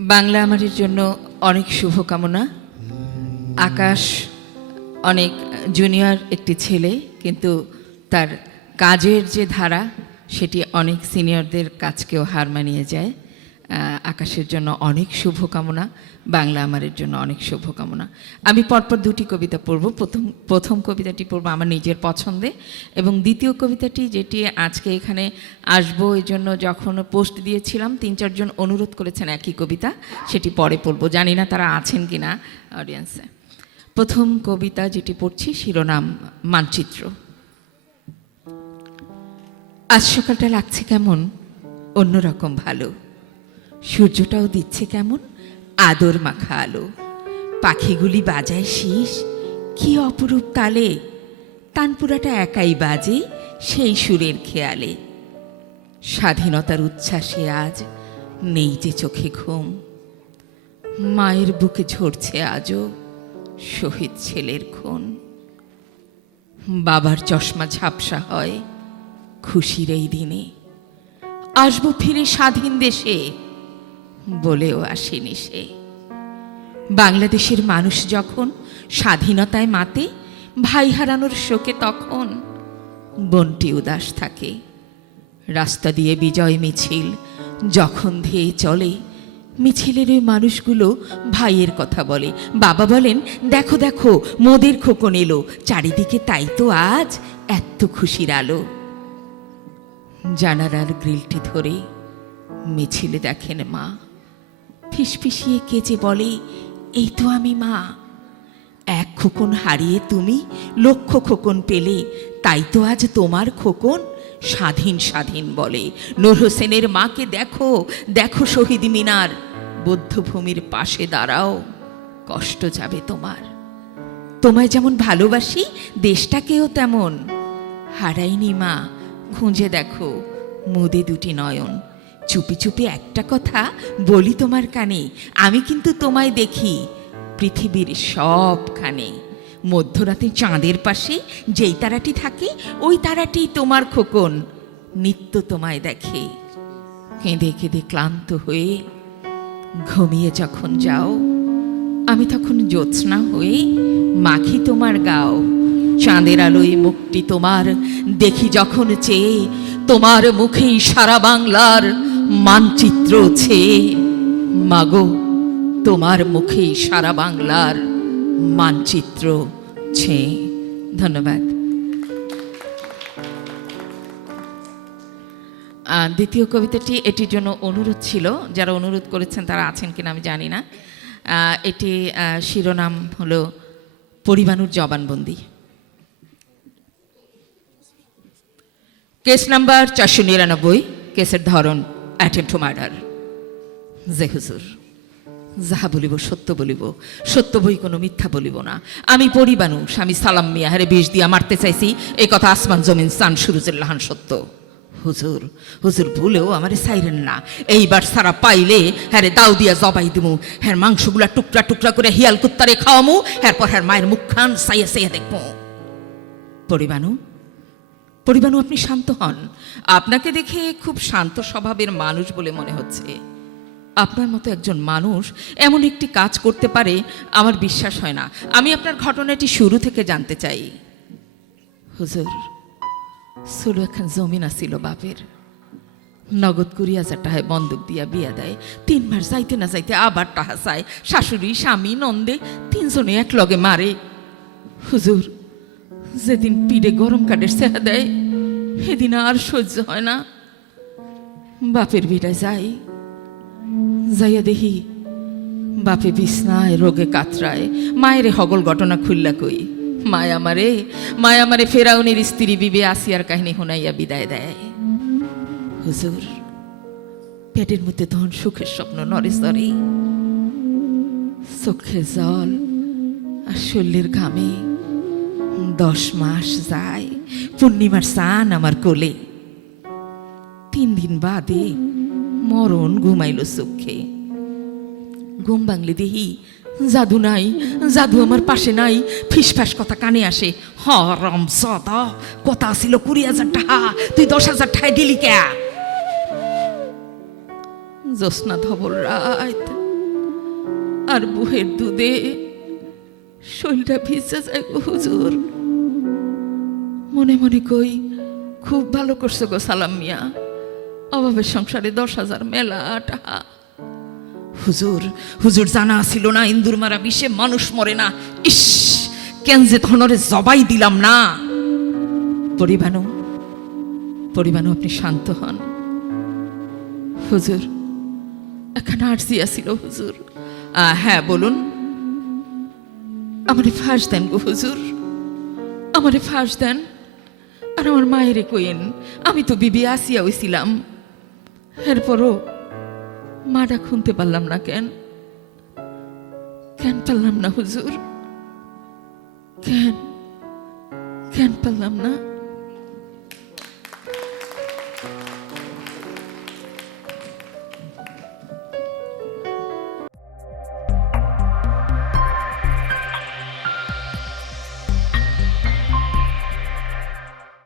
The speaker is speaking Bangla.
বাংলা আমাদের জন্য অনেক শুভকামনা। আকাশ অনেক জুনিয়র একটি ছেলে, কিন্তু তার কাজের যে ধারা, সেটি অনেক সিনিয়রদের কাজকেও হার মানিয়ে যায়। আকাশের জন্য অনেক শুভকামনা, বাংলা আমারের জন্য অনেক শুভকামনা। আমি পরপর দুটি কবিতা পড়ব। প্রথম প্রথম কবিতাটি পড়ব আমার নিজের পছন্দে এবং দ্বিতীয় কবিতাটি যেটি আজকে এখানে আসব এই জন্য যখন পোস্ট দিয়েছিলাম, তিন চারজন অনুরোধ করেছেন একই কবিতা, সেটি পরে পড়ব। জানি না তারা আছেন কি না অডিয়েন্সে প্রথম কবিতা যেটি পড়ছি, শিরোনাম মানচিত্র। আজ সকালটা লাগছে কেমন? অন্যরকম ভালো। সূর্যটাও দিচ্ছে কেমন? আদর মাখা আলো পাখিগুলি বাজায় শীষ। কি অপরূপ তালে। তানপুরাটা একাই বাজে সেই সুরের খেয়ালে। স্বাধীনতার উচ্ছ্বাসে আজ নেই যে চোখে ঘুম। মায়ের বুকে ঝরছে আজও শহীদ ছেলের খুন। বাবার চশমা ঝাপসা হয় খুশির এই দিনে। আসব ফিরে স্বাধীন দেশে। বলেও আসেনি সে। বাংলাদেশের মানুষ যখন স্বাধীনতায় মাতে, ভাই হারানোর শোকে তখন বনটি উদাস থাকে। রাস্তা দিয়ে বিজয় মিছিল যখন ধেয়ে চলে, মিছিলের ওই মানুষগুলো ভাইয়ের কথা বলে। বাবা বলেন, দেখো দেখো, মোদের খোকন এলো। চারিদিকে তাই তো আজ এত খুশির আলো। জানালার গ্রিলটি ধরে মিছিলে দেখেন মা। ফিসফিসিয়ে কেচে বলে, এই তো আমি মা। এক খোকন হারিয়ে তুমি লক্ষ খোকন পেলে, তাই তো আজ তোমার খোকন স্বাধীন স্বাধীন বলে। নূর হোসেনের মাকে দেখো দেখো শহীদ মিনার, বৌদ্ধভূমির পাশে দাঁড়াও, কষ্ট যাবে তোমার। তোমায় যেমন ভালোবাসি, দেশটাকেও তেমন। হারাইনি মা, খুঁজে দেখো, মুদে দুটি নয়ন। চুপি চুপি একটা কথা বলি তোমার কানে। আমি কিন্তু তোমায় দেখি পৃথিবীর সবখানে। মধ্যরাতে চাঁদের পাশে যেই তারাটি থাকে, ওই তারাটি তোমার খোকন। নিত্য তোমায় দেখে। কেঁদে কেঁদে ক্লান্ত হয়ে ঘুমিয়ে যখন যাও, আমি তখন জ্যোৎস্না হয়ে মাখি তোমার গাও। চাঁদের আলোয় মুখটি তোমার, দেখি যখন চেয়ে তোমার মুখেই সারা বাংলার মানচিত্র ছেয়ে মাগো, তোমার মুখে সারা বাংলার মানচিত্র ছেয়ে ধন্যবাদ। দ্বিতীয় কবিতাটি এটির জন্য অনুরোধ ছিল। যারা অনুরোধ করেছেন তারা আছেন কিনা আমি জানি না। এটি শিরোনাম হলো পরিবানুর জবানবন্দি। কেস নাম্বার চারশো নিরানব্বই, কেসের ধরন অ্যাটেম্প টু মার্ডার জে, হুজুর। যাহা বলিব সত্য বলিব, সত্য বই কোনো মিথ্যা বলিব না। আমি পরিবানু স্বামী সালাম মিয়া, হারে বিষ দিয়া মারতে চাইছি। এই কথা আসমান, জমিন সান সুরুজের লাহান সত্য। হুজুর হুজুর, ভুলেও আমারে সাইরেন না। এইবার সারা পাইলে হ্যাঁ রে দাও দিয়া জবাই দিমু। হ্যাঁ মাংসগুলা টুকরা টুকরা করে হিয়াল কুত্তারে খাওয়ামু। এরপর হ্যাঁ মায়ের মুখ খান সাইয়া সাইয়া দেখব পরিবানু পরিবানু আপনি শান্ত হন। আপনাকে দেখে খুব শান্ত স্বভাবের মানুষ বলে মনে হচ্ছে। আপনার মতো একজন মানুষ এমন একটি কাজ করতে পারে, আমার বিশ্বাস হয় না। আমি আপনার ঘটনাটি শুরু থেকে জানতে চাই। হুজুর, সুলু এখন জমিন আসিল বাপের। নগদ কুড়ি হাজার টাকায় বন্দুক দিয়া বিয়া দেয়। তিনবার যাইতে না যাইতে আবার টাহা চায়। শাশুড়ি, স্বামী, নন্দে, তিনজনে এক লগে মারে। হুজুর যেদিন পিঠে গরম কাঠের সেহা দেয়, সেদিন আর সহ্য হয় না। বাপের বিটায় যাই, যাইয়া দেখি বাপে বিছনায়, রোগে কাতরায়। মায়ের হগল ঘটনা খুললা কই? মায় আমারে মায় আমারে ফেরাউনের স্ত্রী বিবে আসিয়ার কাহিনী শুনাইয়া বিদায় দেয়। হুজুর, পেটের মধ্যে তখন সুখের স্বপ্ন নরে সরে চোখে জল আর শরীরের ঘামে দশ মাস যায়। পূর্ণিমার সান আমার কোলে। তিন দিন বাদে মরণ ঘুমাইল চোখে। ঘুম বাংলি দেহি, জাদু নাই, জাদু আমার পাশে নাই। ফিসফাস কথা কানে আসে, হরম সদা, কথা ছিল কুড়ি হাজার টাকা, তুই দশ হাজার টাকা দিলি কে? জ্যোৎস্না ধবল রাত, আর বুহের দুধে শরীরটা ভিজা যায় হুজুর। মনে মনে কই, খুব ভালো করছ গো সালাম মিয়া। অভাবের সংসারে দশ হাজার মেলা টাকা হুজুর হুজুর জানা ছিল না, ইন্দুর মারা বিষে মানুষ মরে না। ইস, কেন যে ধনরে জবাই দিলাম না। পরিবানু পরিবানু, আপনি শান্ত হন। হুজুর, এখানে আর্জি আসিল হুজুর। হ্যাঁ বলুন। আমারে ফাঁস দেন গো হুজুর। আমারে ফাঁস দেন। আর আমার মায়েরে কইেন আমি তো বিবি আসিয়া হইছিলাম। এরপরও মাটা খুনতে পারলাম না কেন? কেন পারলাম না হুজুর? কেন? কেন পারলাম না?